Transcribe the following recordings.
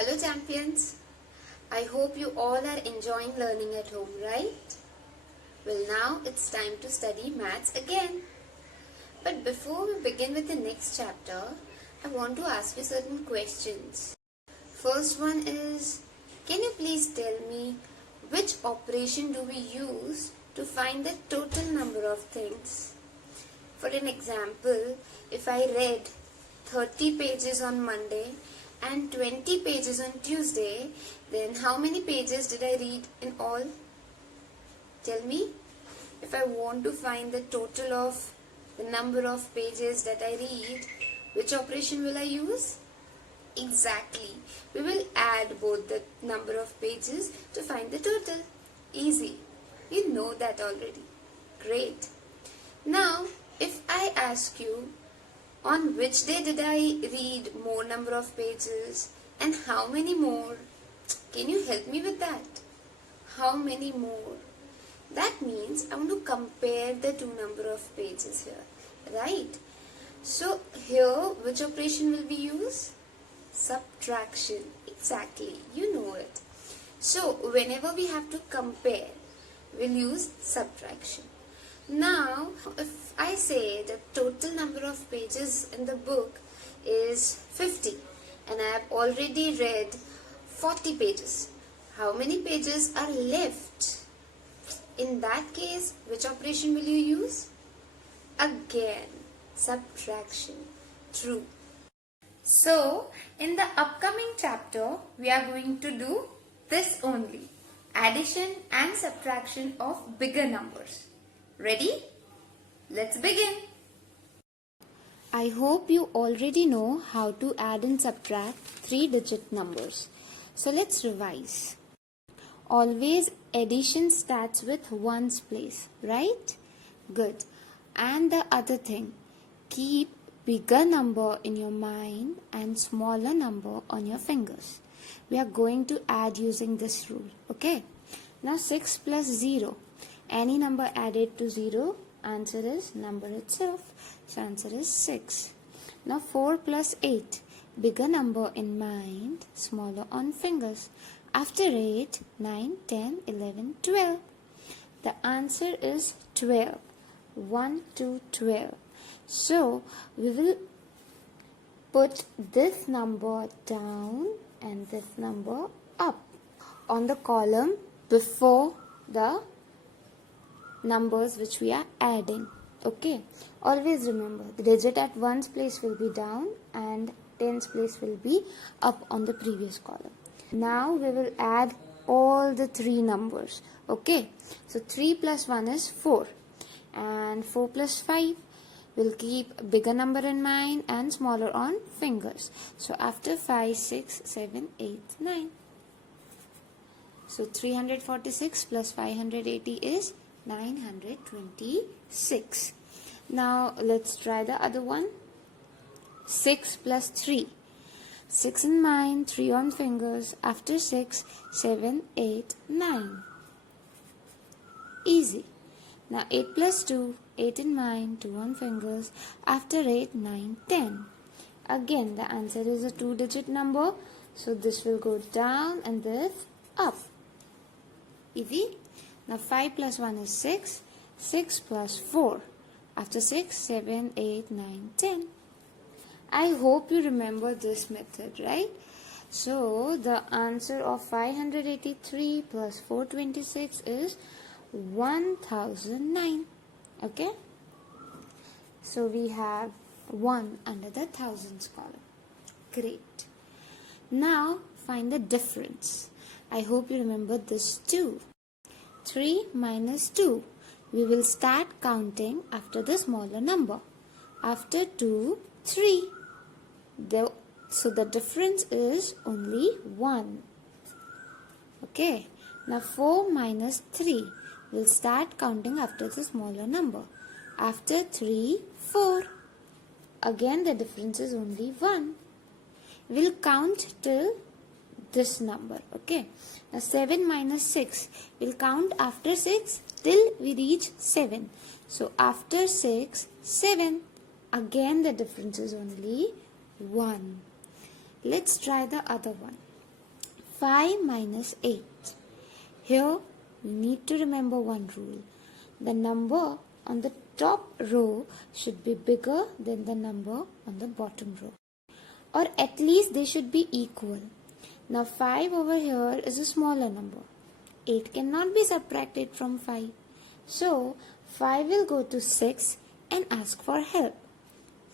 Hello champions, I hope you all are enjoying learning at home, right? Well, now it's time to study maths again. But before we begin with the next chapter, I want to ask you certain questions. First one is, can you please tell me which operation do we use to find the total number of things? For an example, if I read 30 pages on Monday and 20 pages on Tuesday, then how many pages did I read in all? Tell me. If I want to find the total of the number of pages that I read, which operation will I use? Exactly. We will add both the number of pages to find the total. Easy. You know that already. Great. Now, if I ask you, on which day did I read more number of pages and how many more? Can you help me with that? How many more? That means I want to compare the two number of pages here, right? So here, which operation will we use? Subtraction. Exactly, you know it. So whenever we have to compare, we'll use subtraction. Now, if I say the total number of pages in the book is 50 and I have already read 40 pages, how many pages are left? In that case, which operation will you use? Again, subtraction. True. So, in the upcoming chapter, we are going to do this only. Addition and subtraction of bigger numbers. Ready? Let's begin. I hope you already know how to add and subtract 3-digit numbers. So let's revise. Always addition starts with ones place, right? Good. And the other thing, keep bigger number in your mind and smaller number on your fingers. We are going to add using this rule, okay? Now 6 plus 0. Any number added to 0, answer is number itself. So answer is 6. Now 4 plus 8. Bigger number in mind, smaller on fingers. After 8, 9, 10, 11, 12. The answer is 12. 1 to 12. So we will put this number down and this number up on the column before the numbers which we are adding. Okay, always remember the digit at ones place will be down and tens place will be up on the previous column. Now we will add all the three numbers. Okay, so 3 plus 1 is 4 and 4 plus 5 will keep bigger number in mind and smaller on fingers. So after 5, 6, 7, 8, 9. So 346 plus 580 is 926. Now let's try the other one. 6 plus 3. 6 in mind, 3 on fingers. After 6, 7, 8, 9. Easy. Now 8 plus 2. 8 in mind, 2 on fingers. After 8, 9, 10. Again, the answer is a 2-digit number. So this will go down and this up. Easy. Now 5 plus 1 is 6. 6 plus 4. After 6, 7, 8, 9, 10. I hope you remember this method, right? So the answer of 583 plus 426 is 1009. Okay? So we have 1 under the thousands column. Great. Now find the difference. I hope you remember this too. 3 minus 2. We will start counting after the smaller number. After 2, 3. So the difference is only 1. Okay. Now 4 minus 3. We'll start counting after the smaller number. After 3, 4. Again the difference is only 1. We'll count till this number. Okay. Now 7 minus 6. We'll count after 6 till we reach 7. So after 6, 7. Again the difference is only 1. Let's try the other one. 5 minus 8. Here we need to remember one rule. The number on the top row should be bigger than the number on the bottom row. Or at least they should be equal. Now 5 over here is a smaller number. 8 cannot be subtracted from 5. So 5 will go to 6 and ask for help.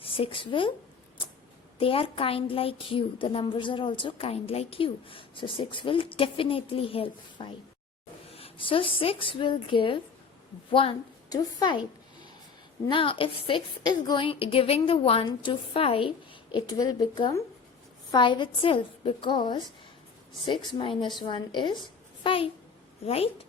6 will, they are kind like you. The numbers are also kind like you. So 6 will definitely help 5. So 6 will give 1 to 5. Now if 6 is giving the 1 to 5, it will become 5 itself, because 6 minus 1 is 5, right?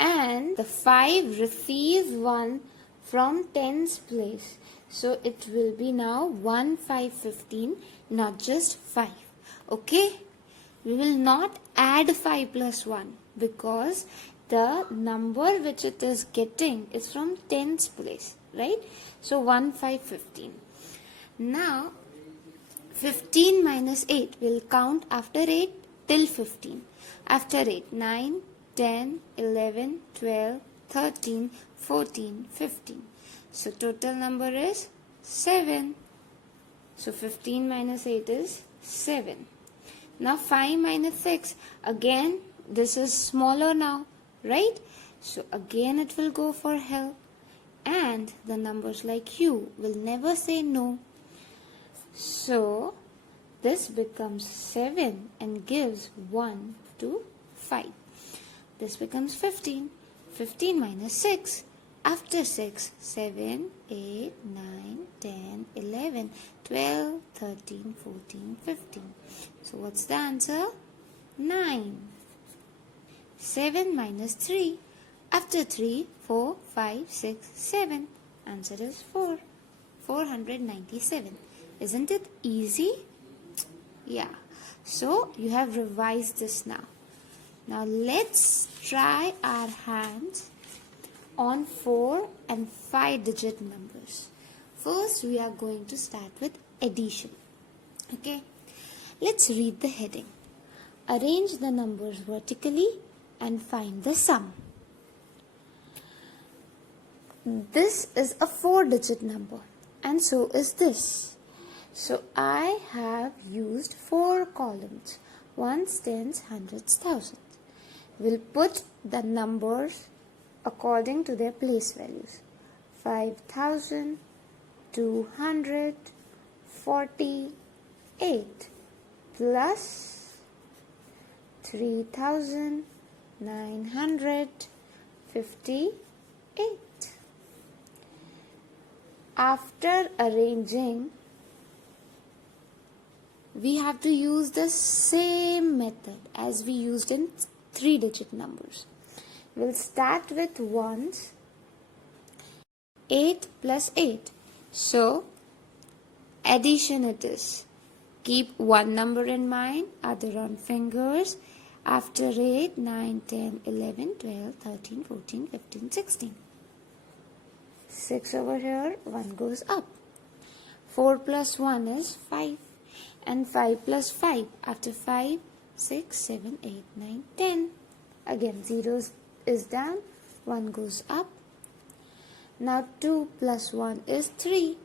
And the 5 receives 1 from 10's place. So it will be now 1, 5, 15, not just 5. Okay? We will not add 5 plus 1, because the number which it is getting is from 10's place, right? So 1, 5, 15. Now 15 minus 8 will count after 8 till 15. After 8, 9, 10, 11, 12, 13, 14, 15. So total number is 7. So 15 minus 8 is 7. Now 5 minus 6. Again, this is smaller now, right? So again it will go for help. And the numbers like you will never say no. So this becomes 7 and gives 1 to 5. This becomes 15. 15 minus 6. After 6, 7, 8, 9, 10, 11, 12, 13, 14, 15. So what's the answer? 9. 7 minus 3. After 3, 4, 5, 6, 7. Answer is 4. 497. Isn't it easy? Yeah. So you have revised this now. Now let's try our hands on 4 and 5 digit numbers. First we are going to start with addition. Okay. Let's read the heading. Arrange the numbers vertically and find the sum. This is a 4-digit number, and so is this. So I have used 4 columns, ones, tens, hundreds, thousands. We'll put the numbers according to their place values. 5,248 plus 3,958. After arranging, we have to use the same method as we used in 3-digit numbers. We'll start with ones. 8 plus 8. So, addition it is. Keep one number in mind, other on fingers. After 8, 9, 10, 11, 12, 13, 14, 15, 16. 6 over here, 1 goes up. 4 plus 1 is 5. And 5 plus 5. After 5, 6, 7, 8, 9, 10. Again, 0 is down, 1 goes up. Now 2 plus 1 is 3.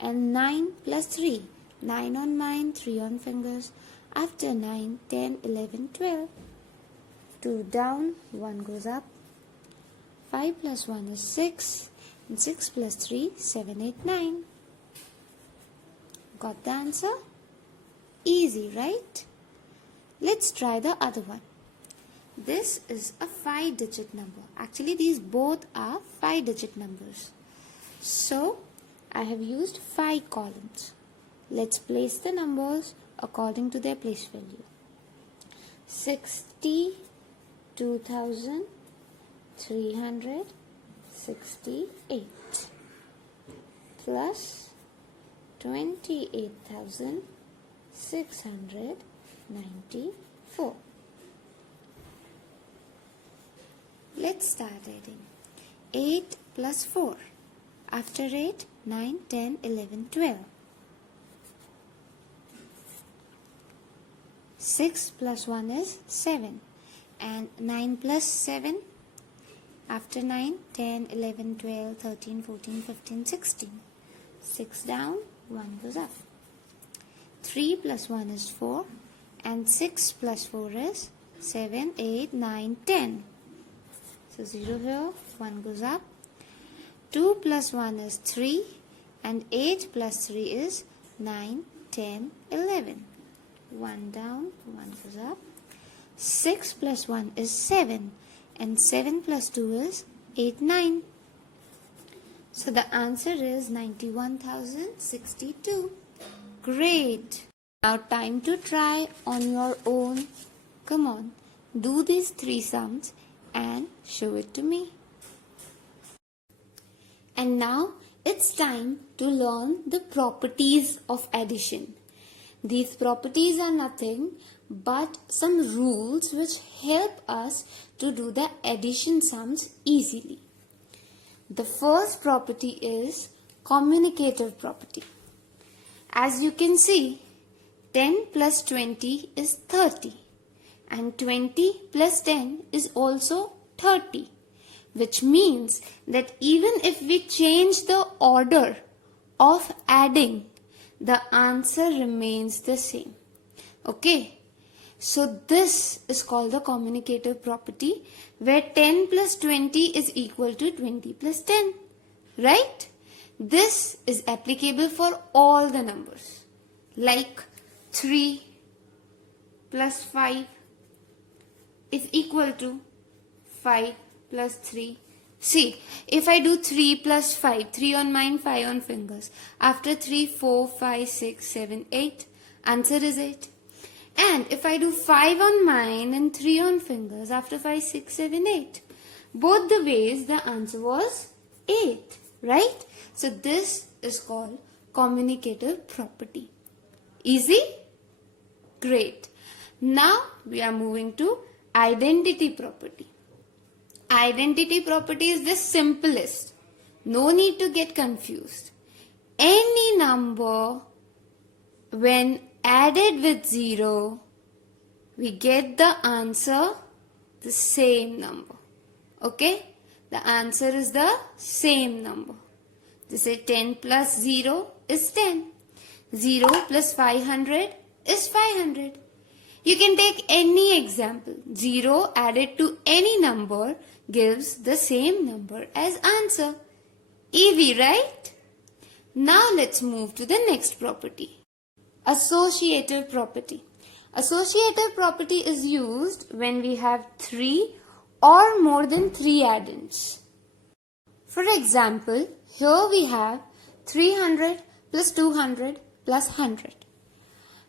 And 9 plus 3. 9 on mind, 3 on fingers. After 9, 10, 11, 12. 2 down, 1 goes up. 5 plus 1 is 6. And 6 plus 3, 7, 8, 9. Got the answer? Easy, right? Let's try the other one. This is a 5-digit number. Actually, these both are 5-digit numbers. So, I have used 5 columns. Let's place the numbers according to their place value. 62,368 plus 28,694. Let's start adding. 8 plus 4. After 8, 9, 10, 11, 12. 6 plus 1 is 7. And 9 plus 7, after 9, 10, 11, 12, 13, 14, 15, 16. 6 down, 1 goes up. 3 plus 1 is 4, and 6 plus 4 is 7, 8, 9, 10. So 0 here, 1 goes up. 2 plus 1 is 3, and 8 plus 3 is 9, 10, 11. 1 down, 1 goes up. 6 plus 1 is 7, and 7 plus 2 is 8, 9. So the answer is 91,062. Great. Now time to try on your own. Come on, do these 3 sums and show it to me. And now it's time to learn the properties of addition. These properties are nothing but some rules which help us to do the addition sums easily. The first property is communicative property. As you can see, 10 plus 20 is 30, and 20 plus 10 is also 30, which means that even if we change the order of adding, the answer remains the same. Okay, so this is called the communicative property, where 10 plus 20 is equal to 20 plus 10, right? This is applicable for all the numbers, like 3 plus 5 is equal to 5 plus 3. See, if I do 3 plus 5, 3 on mine, 5 on fingers. After 3, 4, 5, 6, 7, 8. Answer is 8. And if I do 5 on mine and 3 on fingers, after 5, 6, 7, 8. Both the ways the answer was 8, right? So this is called communicative property. Easy? Great. Now we are moving to identity property. Identity property is the simplest. No need to get confused. Any number, when added with 0, we get the answer the same number. Okay? The answer is the same number. This is 10 plus 0 is 10. 0 plus 500 is 500. You can take any example. 0 added to any number gives the same number as answer. Easy, right? Now let's move to the next property. Associative property. Associative property is used when we have 3 or more than 3 addends. For example, here we have 300 plus 200 plus 100.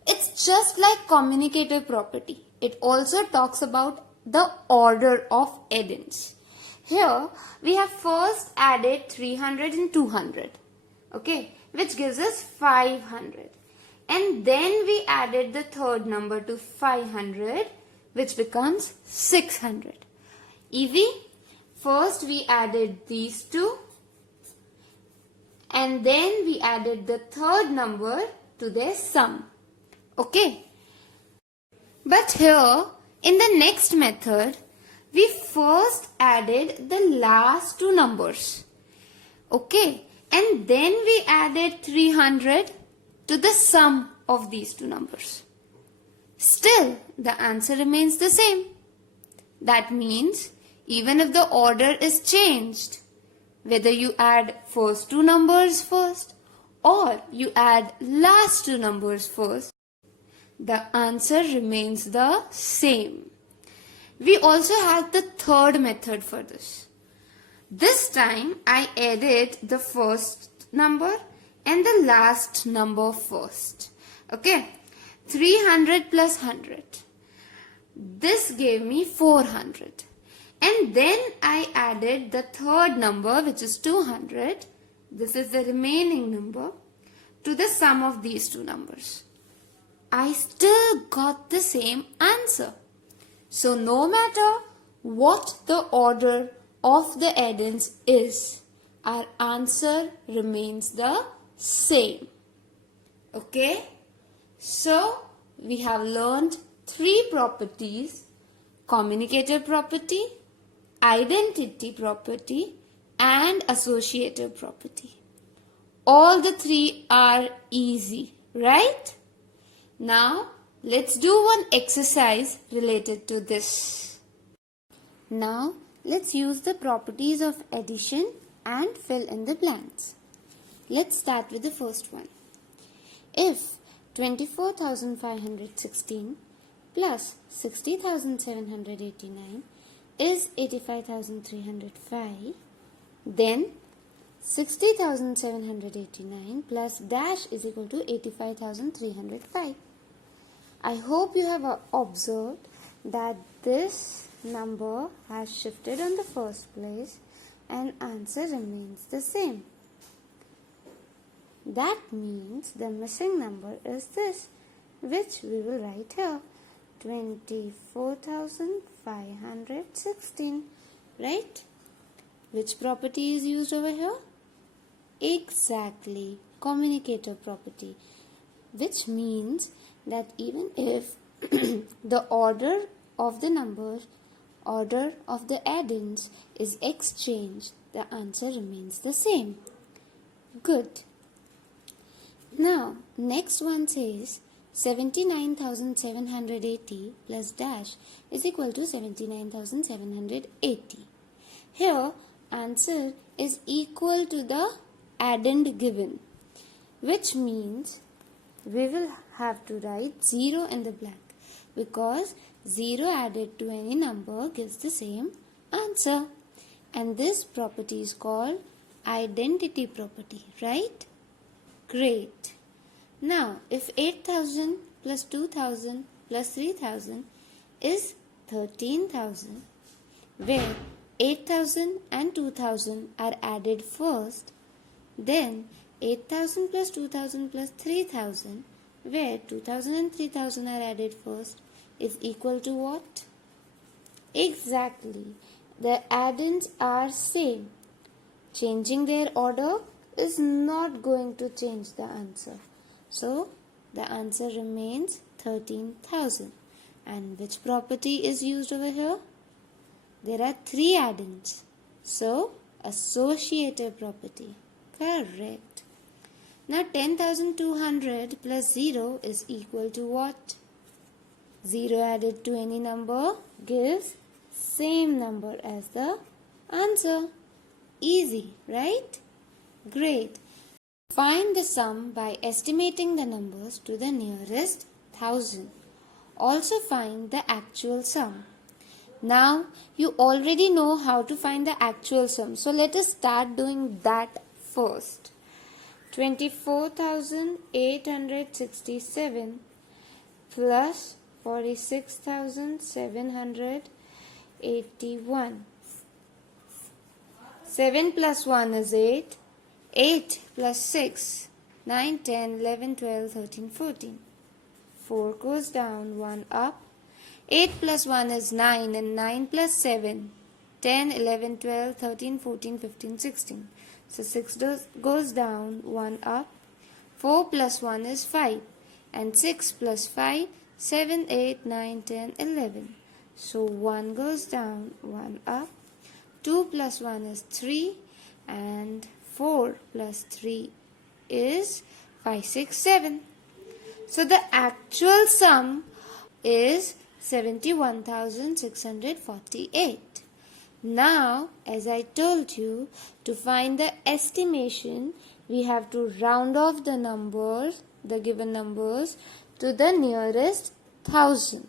It's just like communicative property. It also talks about the order of addends. Here we have first added 300 and 200, okay, which gives us 500. And then we added the third number to 500, which becomes 600. Easy? First we added these two, and then we added the third number to their sum. Okay. But here, in the next method, we first added the last two numbers. Okay. And then we added 300 to the sum of these two numbers. Still, the answer remains the same. That means, even if the order is changed, whether you add first two numbers first or you add last two numbers first, the answer remains the same. We also have the third method for this. This time I added the first number and the last number first. Okay, 300 plus 100. This gave me 400. And then I added the third number, which is 200. This is the remaining number, to the sum of these two numbers. I still got the same answer. So no matter what the order of the addends is, our answer remains the same. Okay? So we have learned three properties: communicator property, identity property, and associative property. All the three are easy, right? Now, let's do one exercise related to this. Now, let's use the properties of addition and fill in the blanks. Let's start with the first one. If 24,516 plus 60,789 is 85,305, then 60,789 plus dash is equal to 85,305. I hope you have observed that this number has shifted on the first place and answer remains the same. That means the missing number is this, which we will write here, 24,516, right? Which property is used over here? Exactly, communicator property, which means that even if the order of the numbers, order of the addends is exchanged, the answer remains the same. Good. Now, next one says 79,780 plus dash is equal to 79,780. Here, answer is equal to the addend given, which means we will have to write 0 in the blank because 0 added to any number gives the same answer. And this property is called identity property, right? Great. Now, if 8,000 plus 2,000 plus 3,000 is 13,000, where 8,000 and 2,000 are added first, then 8,000 plus 2,000 plus 3,000, where 2,000 and 3,000 are added first, is equal to what? Exactly. The addends are same. Changing their order is not going to change the answer. So, the answer remains 13,000. And which property is used over here? There are three addends. So, associative property. Correct. Now, 10,200 plus 0 is equal to what? 0 added to any number gives same number as the answer. Easy, right? Great. Find the sum by estimating the numbers to the nearest 1,000. Also find the actual sum. Now, you already know how to find the actual sum. So, let us start doing that first. 24,867 plus 46,781. 7 plus 1 is 8. 8 plus 6, 9, 10, 11, 12, 13, 14. 4 goes down, 1 up. 8 plus 1 is 9 and 9 plus 7, 10, 11, 12, 13, 14, 15, 16. So 6 goes down, 1 up. 4 plus 1 is 5 and 6 plus 5, 7, 8, 9, 10, 11. So 1 goes down, 1 up. 2 plus 1 is 3 and 4 plus 3 is 5, 6, 7. So the actual sum is 71,648. Now, as I told you, to find the estimation, we have to round off the numbers, the given numbers, to the nearest 1,000.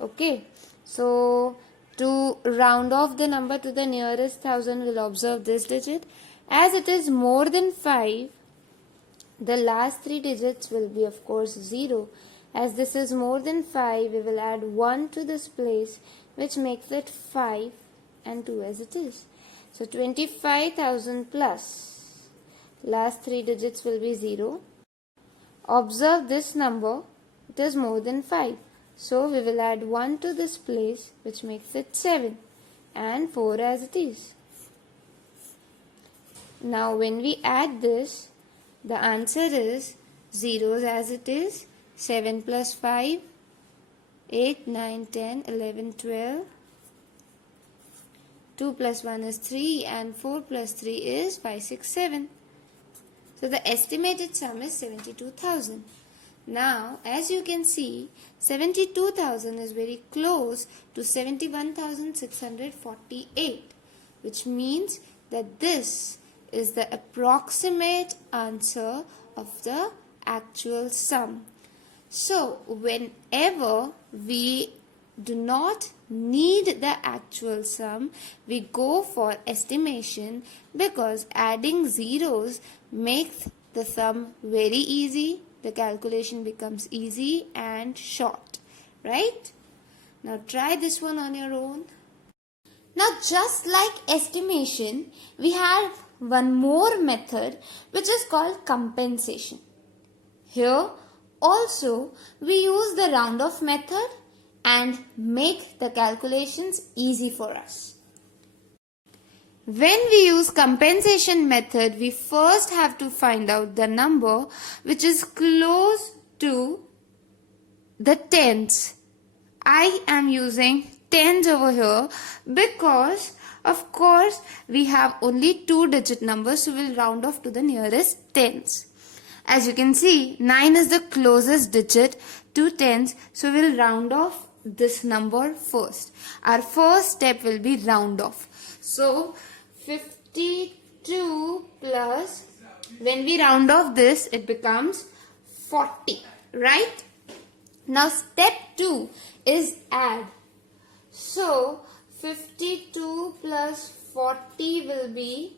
Okay, so to round off the number to the nearest 1,000, we'll observe this digit. As it is more than 5, the last 3 digits will be of course 0. As this is more than 5, we will add 1 to this place, which makes it 5 and 2 as it is. So 25,000 plus last 3 digits will be 0. Observe this number, it is more than 5. So we will add 1 to this place, which makes it 7 and 4 as it is. Now when we add this, the answer is zeros as it is. 7 plus 5 8, 9, 10, 11, 12. 2 plus 1 is 3 and 4 plus 3 is 5, 6, 7. So the estimated sum is 72,000. Now, as you can see, 72,000 is very close to 71,648, which means that this is the approximate answer of the actual sum. So, whenever we do not need the actual sum, we go for estimation, because adding zeros makes the sum very easy. The calculation becomes easy and short, right? Now try this one on your own. Now just like estimation, we have one more method which is called compensation. Here also we use the round off method and make the calculations easy for us. When we use compensation method, we first have to find out the number which is close to the tens. I am using tens over here because of course we have only 2-digit numbers, so we'll round off to the nearest tens. As you can see, 9 is the closest digit to tens, so we'll round off this number first. Our first step will be round off. So 52 plus, when we round off this, it becomes 40, right? Now step 2 is add. So 52 plus 40 will be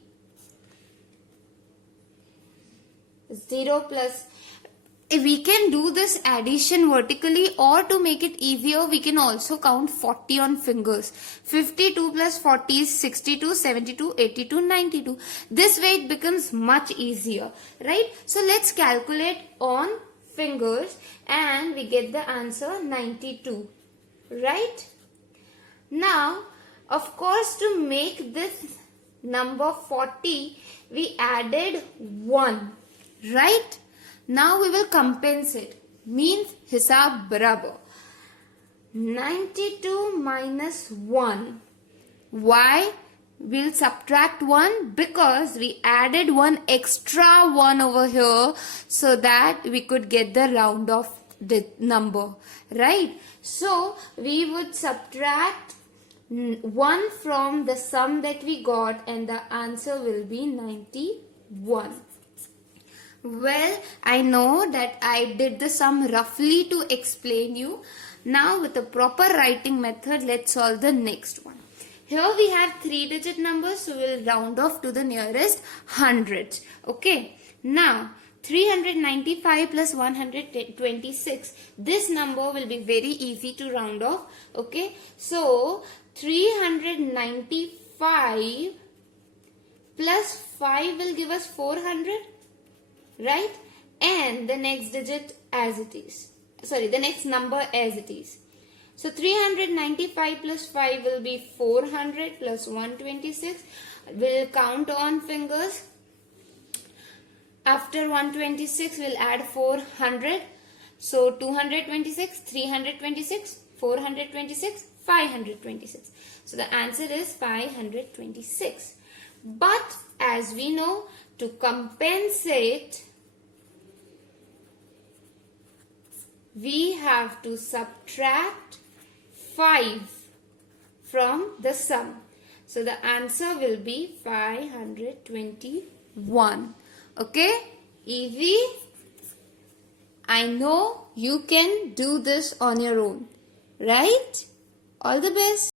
0 plus. We can do this addition vertically, or to make it easier, we can also count 40 on fingers. 52 plus 40 is 62, 72, 82, 92. This way it becomes much easier, right? So let's calculate on fingers and we get the answer 92, right? Now, of course, to make this number 40, we added 1, right? Now we will compensate, means hisab barabar. 92 minus 1. Why? We'll subtract 1 because we added one extra 1 over here so that we could get the round off number, right? So we would subtract 1 from the sum that we got and the answer will be 91. Well, I know that I did the sum roughly to explain you. Now with the proper writing method, let's solve the next one. Here we have 3-digit numbers, so we'll round off to the nearest hundreds. Okay. Now 395 plus 126. This number will be very easy to round off. Okay. So 395 plus 5 will give us 400. Right? And the next digit as it is. Sorry, the next number as it is. So 395 plus 5 will be 400 plus 126. We'll count on fingers. After 126, we'll add 400. So 226, 326, 426, 526. So the answer is 526. But as we know, to compensate, we have to subtract 5 from the sum. So the answer will be 521. Okay? Easy? I know you can do this on your own. Right? All the best.